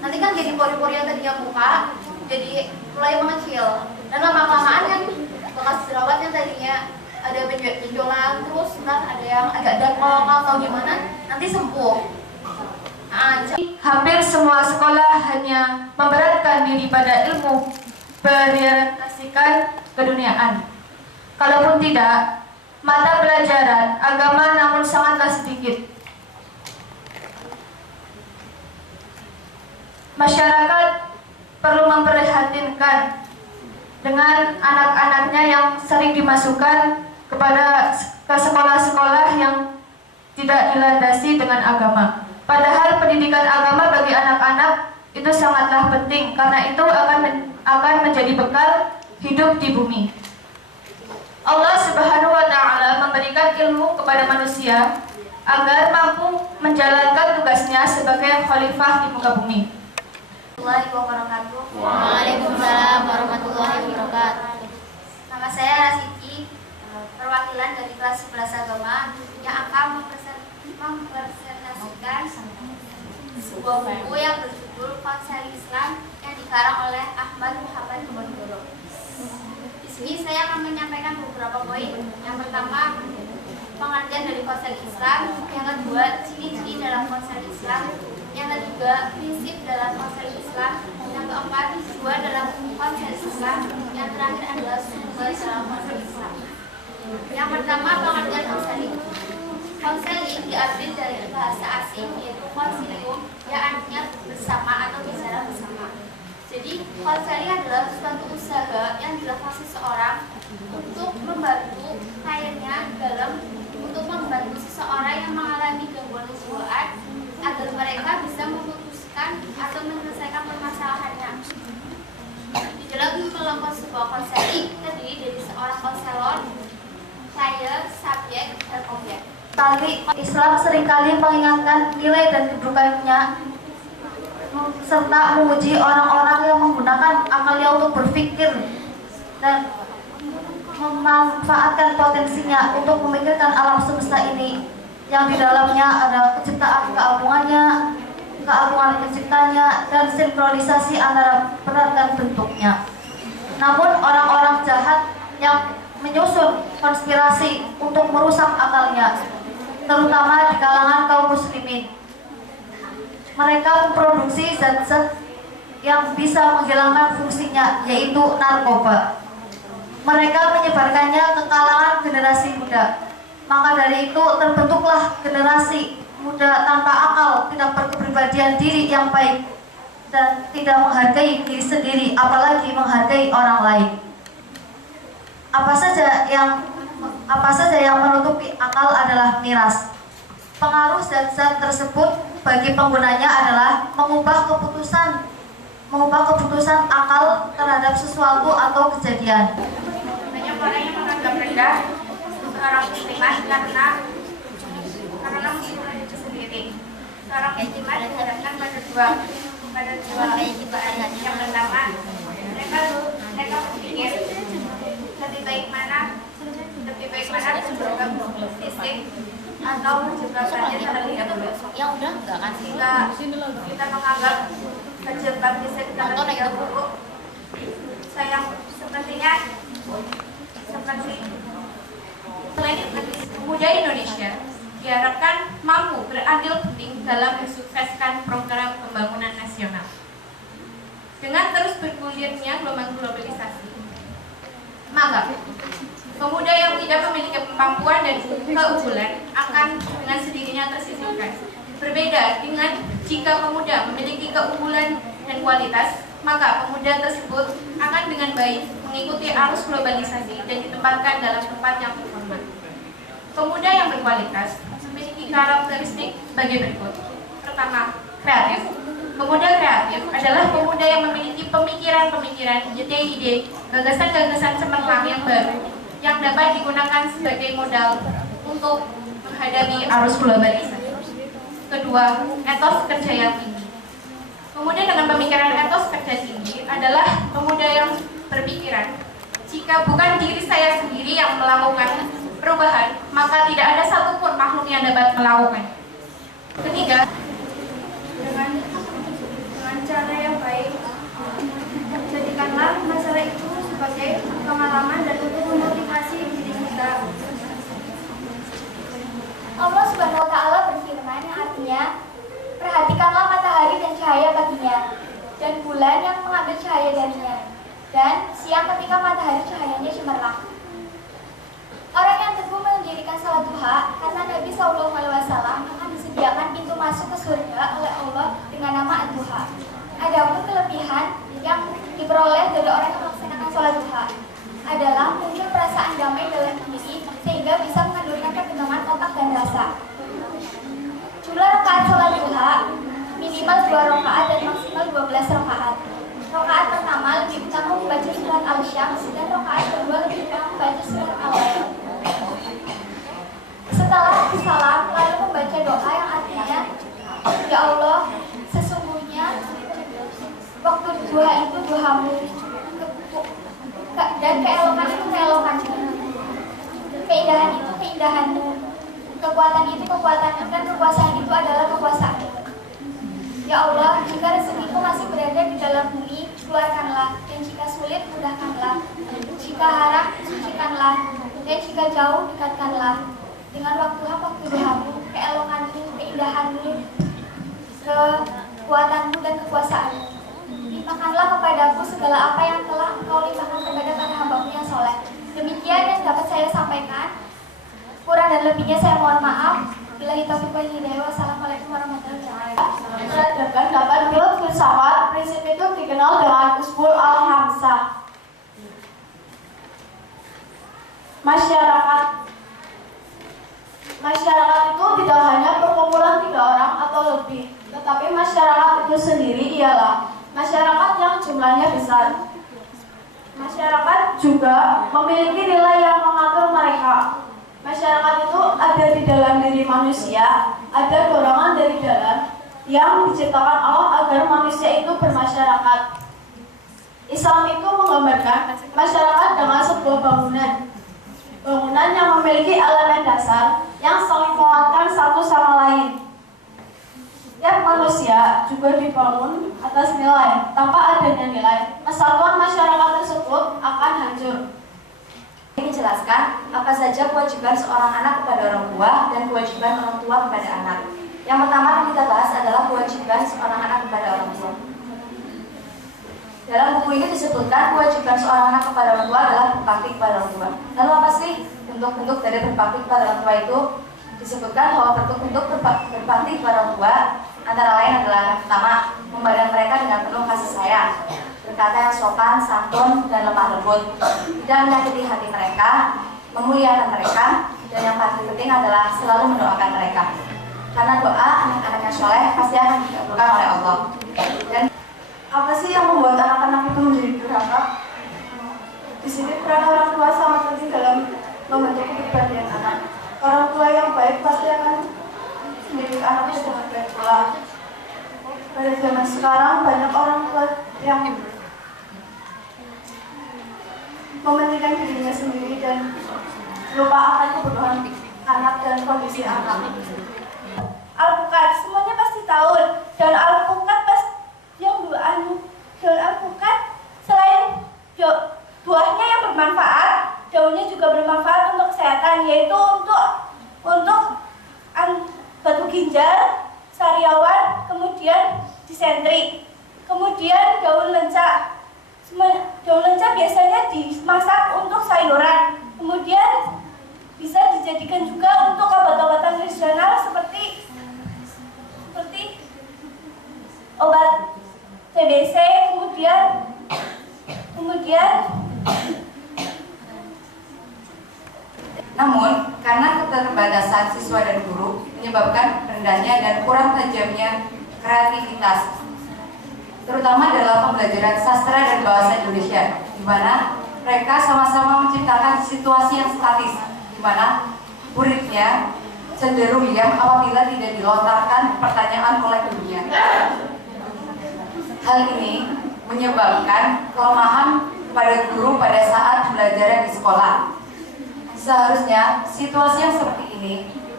Nanti kan jadi pori-pori yang tadinya muka jadi mulai mengecil, dan lama-lamaan kan bekas jerawat yang tadinya ada benjolan terus ntar ada yang agak dangkal atau gimana nanti sembuh. Hampir semua sekolah hanya memberatkan diri pada ilmu berorientasikan keduniaan. Kalaupun tidak, mata pelajaran agama namun sangatlah sedikit. Masyarakat perlu memprihatinkan dengan anak-anaknya yang sering dimasukkan ke sekolah-sekolah yang tidak dilandasi dengan agama. Padahal pendidikan agama bagi anak-anak itu sangatlah penting karena itu akan menjadi bekal hidup di bumi. Allah Subhanahu wa taala memberikan ilmu kepada manusia agar mampu menjalankan tugasnya sebagai khalifah di muka bumi. Waalaikumsalam warahmatullahi wabarakatuh. Nama saya Rasiti, perwakilan dari kelas 11 agama yang akan mempresentasikan sebuah buku yang berjudul Konsel Islam yang dikarang oleh Ahmad Muhammad Kemodoro. Di sini saya akan menyampaikan beberapa poin. Yang pertama, pengertian dari konsel Islam. Yang kedua, ciri-ciri dalam konsel Islam. Yang ketiga, prinsip dalam konsel Islam. Yang keempat, tujuan dalam konsel Islam. Yang terakhir adalah sumber dalam konsel Islam. Yang pertama, pengertian konseli. Konseli diambil dari bahasa asing yaitu konsilium, yang artinya bersama atau bicara bersama. Jadi konseli adalah suatu usaha yang dilakukan seseorang untuk membantu kliennya untuk membantu seseorang yang mengalami gangguan kejiwaan agar mereka bisa memutuskan atau menyelesaikan permasalahannya. Di dalam melakukan sebuah konseling terdiri dari seorang konselor, klien, subjek, dan objek. Islam seringkali mengingatkan nilai dan kedudukannya serta menguji orang-orang yang menggunakan akalnya untuk berpikir dan memanfaatkan potensinya untuk memikirkan alam semesta ini yang di dalamnya ada keagungan penciptanya dan sinkronisasi antara peran dan bentuknya. Namun orang-orang jahat yang menyusun konspirasi untuk merusak akalnya, terutama di kalangan kaum muslimin. Mereka memproduksi zat-zat yang bisa menghilangkan fungsinya, yaitu narkoba. Mereka menyebarkannya ke kalangan generasi muda. Maka dari itu terbentuklah generasi muda tanpa akal, tidak berkepribadian diri yang baik, dan tidak menghargai diri sendiri, apalagi menghargai orang lain. Apa saja yang menutupi akal adalah miras. Pengaruh zat-zat tersebut bagi penggunanya adalah mengubah keputusan akal terhadap sesuatu atau kejadian. Banyak orang yang menganggap rendah seorang muslimah karena muslimah itu sendiri. Seorang muslimah dihadapkan pada dua yang pertama, mereka berpikir lebih baik mana seperti bagaimana menjaga fisik atau menjebakkannya terlihat yang udah enggak kan sih? jika kita menganggap menjebak fisik terlihat buruk, sayang sepertinya seperti selain pemuda Indonesia diharapkan mampu berandil penting dalam mensukseskan program pembangunan nasional. Dengan terus bergulirnya gelombang globalisasi, maka pemuda yang tidak memiliki kemampuan dan keunggulan akan dengan sendirinya tersisihkan. Berbeda dengan jika pemuda memiliki keunggulan dan kualitas, maka pemuda tersebut akan dengan baik mengikuti arus globalisasi dan ditempatkan dalam tempat yang terhormat. Pemuda yang berkualitas memiliki karakteristik sebagai berikut. Pertama, kreatif. Pemuda kreatif adalah pemuda yang memiliki pemikiran-pemikiran, ide-ide, gagasan-gagasan cemerlang yang baru yang dapat digunakan sebagai modal untuk menghadapi arus globalisasi. Kedua, etos kerja yang tinggi. Pemuda dengan pemikiran etos kerja tinggi adalah pemuda yang berpikiran, jika bukan diri saya sendiri yang melakukan perubahan, maka tidak ada satupun makhluk yang dapat melakukannya. Ketiga, dengan cara yang baik, jadikanlah masalah itu sebagai pengalaman dan untuk memotivasi diri kita. Allah Subhanahu wa Ta'ala berfirman yang artinya, perhatikanlah matahari dan cahaya paginya, dan bulan yang mengambil cahaya darinya, dan siang ketika matahari cahayanya cemerlang. Orang yang teguh mendirikan salat duha karena Nabi SAW akan disediakan pintu masuk ke surga oleh Allah dengan nama ad-duha. Adapun kelebihan yang diperoleh dari orang yang melaksanakan salat duha adalah muncul perasaan damai dalam diri sehingga bisa mengendurkan ketegangan otak dan rasa. Jumlah rakaat salat duha minimal 2 rakaat dan maksimal 12 rakaat. Rakaat pertama lebih utama membaca surat Al-Syams dan rakaat kedua lebih utama membaca surat Al-Waqiah. Setelah salam lalu membaca doa yang artinya, ya Allah, sesungguhnya waktu duha itu duhamu, dan keelokan itu keelokanmu, keindahan itu keindahanmu, kekuatan itu kekuatanmu, dan kekuasaan itu adalah kekuasaanmu. Ya Allah, jika rezekiku masih berada di dalam bumi, keluarkanlah, dan jika sulit, mudahkanlah. Jika haram, sucikanlah, dan jika jauh, dekatkanlah. Dengan waktu duhamu, keelokanmu, keindahanmu, kekuatanmu, dan kekuasaanmu. Limpahkanlah kepadaku segala apa yang telah engkau limpahkan kepada para hamba-Mu yang soleh. Demikian yang dapat saya sampaikan. Kurang dan lebihnya saya mohon maaf. Billahi taufiq wal hidayah. Wassalamualaikum warahmatullahi wabarakatuh. Berdasarkan dapat menurut filsafat, prinsip itu dikenal dengan usul al-hamsah. Masyarakat itu tidak hanya perkumpulan 3 orang atau lebih, tetapi masyarakat itu sendiri ialah masyarakat yang jumlahnya besar. Masyarakat juga memiliki nilai yang mengatur mereka. Masyarakat itu ada di dalam diri manusia, ada dorongan dari dalam yang diciptakan Allah agar manusia itu bermasyarakat. Islam itu menggambarkan masyarakat dengan sebuah bangunan yang memiliki elemen dasar yang saling menguatkan satu sama lain. Setiap manusia juga dibangun atas nilai. Tanpa adanya nilai, kesatuan masyarakat tersebut akan hancur. Ini menjelaskan apa saja kewajiban seorang anak kepada orang tua dan kewajiban orang tua kepada anak. Yang pertama yang kita bahas adalah kewajiban seorang anak kepada orang tua. Dalam buku ini disebutkan kewajiban seorang anak kepada orang tua adalah berbakti kepada orang tua. Lalu apa sih bentuk-bentuk dari berbakti kepada orang tua itu? Disebutkan bahwa bentuk-bentuk berbakti kepada orang tua antara lain adalah yang pertama, memandang mereka dengan penuh kasih sayang, berkata yang sopan, santun, dan lemah lembut, tidak menyakiti hati mereka, memuliakan mereka, dan yang paling penting adalah selalu mendoakan mereka. Karena doa anak-anak yang soleh pasti akan dikabulkan oleh Allah. Dan apa sih yang membuat anak-anak itu menjadi durhaka? Di sini peran orang tua sangat penting dalam membentuk kepribadian anak. Orang tua yang baik pasti akan mendidik anaknya dengan baik pula. Pada zaman sekarang banyak orang tua yang mementingkan dirinya sendiri dan berupa akan kebutuhan anak dan kondisi anak. Alpukat, semuanya pasti tahu, dan alpukat daun alpukat selain buahnya yang bermanfaat, daunnya juga bermanfaat untuk kesehatan, yaitu untuk batu ginjal, sariawan, kemudian disentri. Kemudian daun lenca. Daun lenca biasanya dimasak untuk sayuran. Kemudian bisa dijadikan juga untuk obat-obatan tradisional seperti obat TBC, kemudian namun karena keterbatasan siswa dan guru menyebabkan rendahnya dan kurang tajamnya kreativitas, terutama dalam pembelajaran sastra dan bahasa Indonesia, di mana mereka sama-sama menciptakan situasi yang statis, di mana muridnya cenderung diam apabila tidak dilontarkan pertanyaan oleh gurunya. Hal ini menyebabkan kelemahan pada guru pada saat belajar di sekolah. Seharusnya situasi yang seperti ini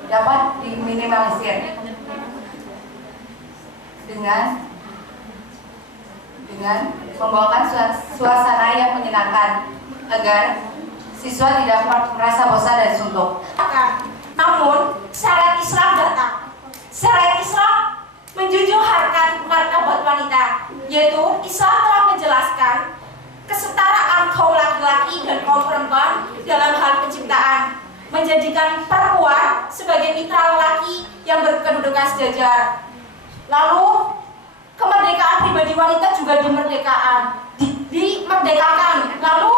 dapat diminimalisir dengan membawakan suasana yang menyenangkan agar siswa tidak merasa bosan dan suntuk. Namun, syariat Islam datang. Syariat Islam menjunjung harkat martabat wanita, yaitu Islam telah menjelaskan kesetaraan kaum laki-laki dan kaum perempuan dalam hal penciptaan, menjadikan perempuan sebagai mitra laki yang berkedudukan sejajar. Lalu, kemerdekaan pribadi wanita juga dimerdekakan. Lalu,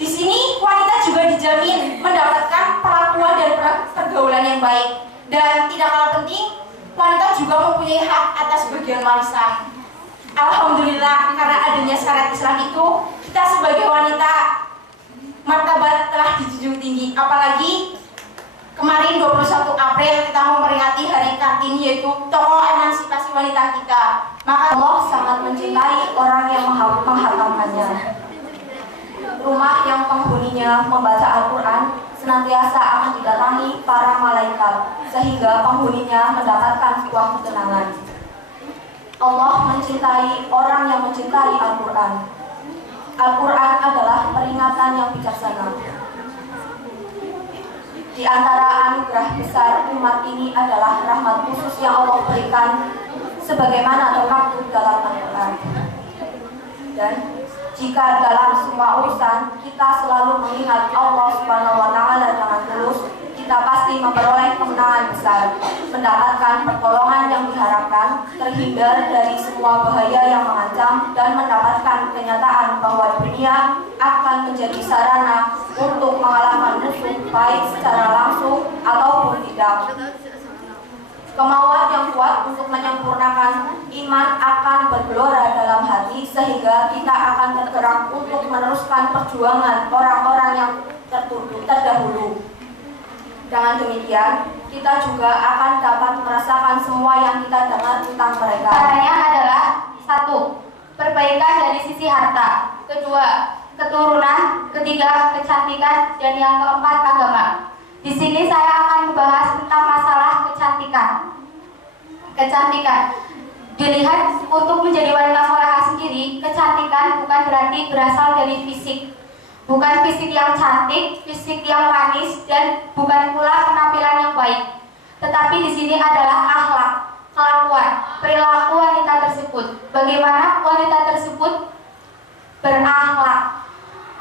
di sini wanita juga dijamin mendapatkan perlakuan dan pergaulan yang baik. Dan tidak kalah penting, wanita juga mempunyai hak atas bagian warisan. Alhamdulillah, karena adanya syariat Islam itu, kita sebagai wanita martabat telah dijunjung tinggi. Apalagi kemarin 21 April kita memperingati Hari Kartini, yaitu tokoh emansipasi wanita kita. Maka Allah sangat mencintai orang yang menghatamkannya. Rumah yang penghuninya membaca Al-Quran senantiasa akan didatangi para malaikat, sehingga penghuninya mendapatkan sebuah ketenangan. Allah mencintai orang yang mencintai Al-Quran. Al-Quran adalah peringatan yang bijaksana. Di antara anugerah besar umat ini adalah rahmat khusus yang Allah berikan, sebagaimana termaktub dalam Al-Quran. Dan jika dalam semua urusan kita selalu mengingat Allah Subhanahu wa Ta'ala dengan tulus, kita pasti memperoleh kemenangan besar, mendapatkan pertolongan yang diharapkan, terhindar dari semua bahaya yang mengancam, dan mendapatkan kenyataan bahwa dunia akan menjadi sarana untuk mengalahkan musuh, baik secara langsung ataupun tidak. Kemauan yang kuat untuk menyempurnakan iman akan bergelora dalam hati, sehingga kita akan tergerak untuk meneruskan perjuangan orang-orang yang terdahulu. Dengan demikian, kita juga akan dapat merasakan semua yang kita dengar tentang mereka. Caranya adalah 1. Perbaikan dari sisi harta. 2. Keturunan. 3. Kecantikan. Dan yang keempat, agama. Di sini saya akan membahas tentang masalah kecantikan. Kecantikan dilihat untuk menjadi wanita solehah sendiri, kecantikan bukan berarti berasal dari fisik. Bukan fisik yang cantik, fisik yang manis, dan bukan pula penampilan yang baik. Tetapi di sini adalah akhlak, kelakuan, perilaku wanita tersebut. Bagaimana wanita tersebut berakhlak.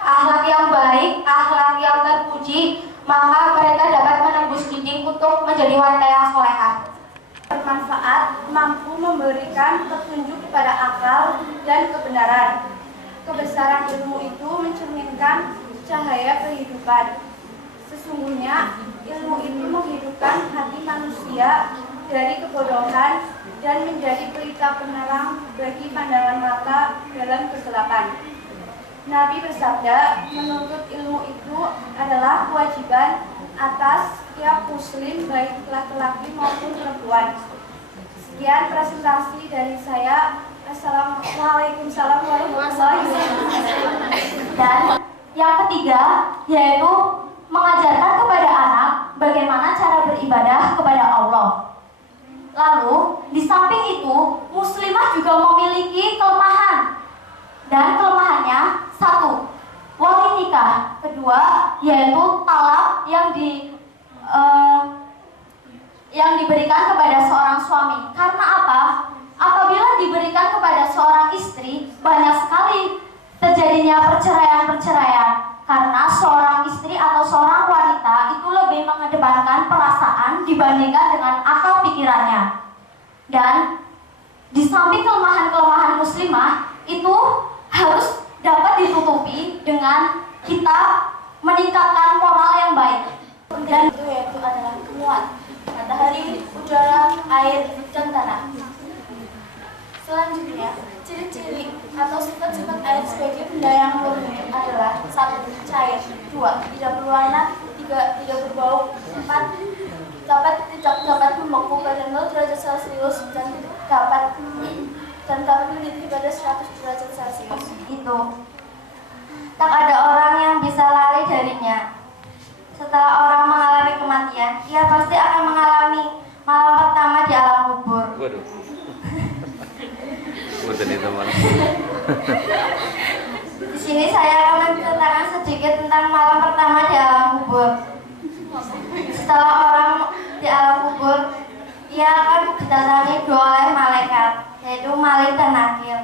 Akhlak yang baik, akhlak yang terpuji, maka mereka dapat menembus dinding untuk menjadi wanita yang solehah. Bermanfaat, mampu memberikan petunjuk kepada akal dan kebenaran. Kebesaran ilmu itu mencerminkan cahaya kehidupan. Sesungguhnya ilmu itu menghidupkan hati manusia dari kebodohan dan menjadi pelita penerang bagi pandangan mata dalam kegelapan. Nabi bersabda, menuntut ilmu itu adalah kewajiban atas setiap muslim, baik laki-laki maupun perempuan. Sekian presentasi dari saya. Assalamualaikum warahmatullahi wabarakatuh. Dan Yang ketiga, yaitu mengajarkan kepada anak bagaimana cara beribadah kepada Allah. Lalu, di samping itu, muslimah juga memiliki kelemahan. Dan kelemahannya, satu, wali nikah. Kedua, yaitu talak yang diberikan kepada seorang suami. Karena apa? Apabila diberikan kepada seorang istri, banyak sekali terjadinya perceraian-perceraian. Karena seorang istri atau seorang wanita itu lebih mengedepankan perasaan dibandingkan dengan akal pikirannya. Dan di samping kelemahan-kelemahan muslimah itu harus dapat ditutupi dengan kita meningkatkan moral yang baik. Dan itu yaitu adalah temuan matahari, udara, air, dan tanah. Selanjutnya, ciri-ciri atau sifat-sifat air sebagai benda yang murni adalah 1. Cair, 2. Tidak berwarna, 3. Tidak berbau, 4. Tidak dapat membeku pada 0 derajat Celcius dan dapat mendidih pada 100 derajat Celcius. Itu tak ada orang yang bisa lari darinya. Setelah orang mengalami kematian, ia pasti akan mengalami malam pertama di alam kubur. Waduh. Di sini saya akan menceritakan sedikit tentang malam pertama di alam kubur. Setelah orang di alam kubur, ia akan didatangi oleh malaikat, yaitu Malik dan Nakir.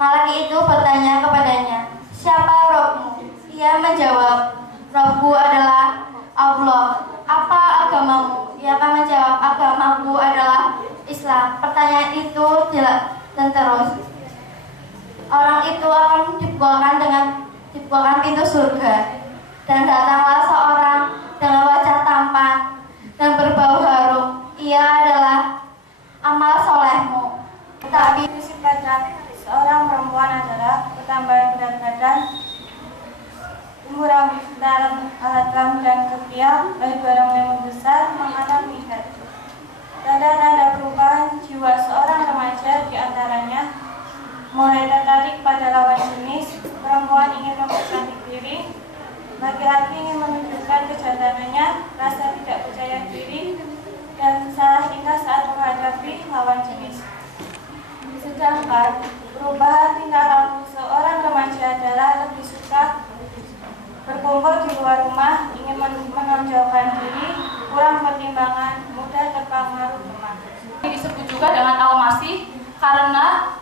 Malaikat itu bertanya kepadanya, "Siapa Robmu?" Ia menjawab, "Robku adalah Allah." "Apa agamamu?" Ia akan menjawab, "Agamaku adalah Islam." Pertanyaan itu dan terus orang itu akan dibukakan pintu surga, dan datanglah seorang dengan wajah tampan dan berbau harum. Ia adalah amal solehmu. Tapi sifatnya seorang perempuan adalah pertambahan berat badan, umur dalam alat kelamin dan ketiak, bagi barang yang membesar, menghadap lihat. Tanda-tanda perubahan jiwa seorang remaja diantaranya mulai tertarik pada lawan jenis, perempuan ingin mempercantik diri, laki-laki ingin menunjukkan kejantanannya, rasa tidak percaya diri, dan salah tingkah saat menghadapi lawan jenis. Sedangkan perubahan tingkah laku seorang remaja adalah lebih suka berkumpul di luar rumah, ingin menonjolkan diri, kurang pertimbangan, mudah terpengaruh teman. Disebut juga dengan al-masih karena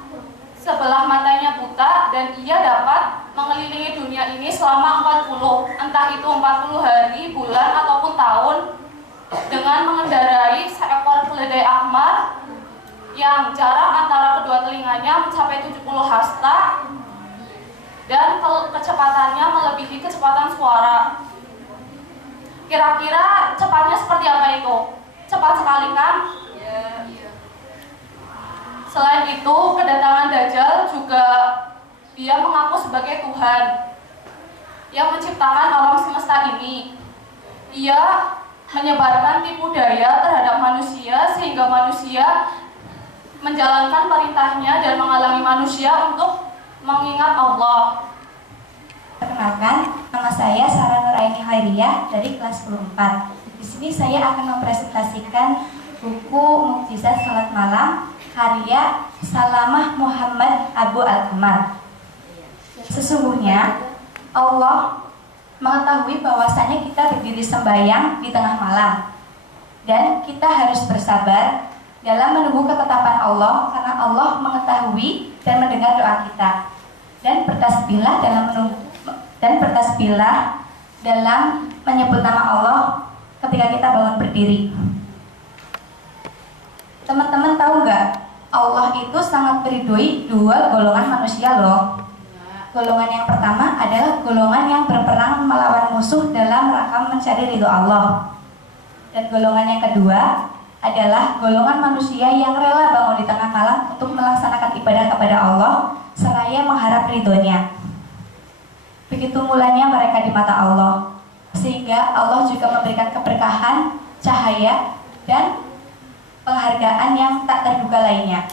sebelah matanya buta dan ia dapat mengelilingi dunia ini selama 40, entah itu 40 hari, bulan, ataupun tahun, dengan mengendarai seekor keledai ahmar yang jarak antara kedua telinganya mencapai 70 hasta dan kecepatannya melebihi kecepatan suara. Kira-kira cepatnya seperti apa itu? Cepat sekali kan? Selain itu, kedatangan Dajjal juga dia mengaku sebagai Tuhan yang menciptakan alam semesta ini. Ia menyebarkan tipu daya terhadap manusia sehingga manusia menjalankan perintahnya dan menghalangi manusia untuk mengingat Allah. Perkenalkan, nama saya Sarah Nuraini Khairiyah dari kelas 14. Di sini saya akan mempresentasikan buku Mukjizat Salat Malam karya Salamah Muhammad Abu Al-Kamal. Sesungguhnya Allah mengetahui bahwasanya kita berdiri sembahyang di tengah malam, dan kita harus bersabar dalam menunggu ketetapan Allah karena Allah mengetahui dan mendengar doa kita. Dan bertasbihlah dalam menyebut nama Allah ketika kita bangun berdiri. Teman-teman tahu nggak? Allah itu sangat meridhoi dua golongan manusia loh. Golongan yang pertama adalah golongan yang berperang melawan musuh dalam rangka mencari ridho Allah. Dan golongan yang kedua adalah golongan manusia yang rela bangun di tengah malam untuk melaksanakan ibadah kepada Allah seraya mengharap ridhonya. Begitu mulanya mereka di mata Allah, sehingga Allah juga memberikan keberkahan, cahaya, dan penghargaan yang tak terduga lainnya.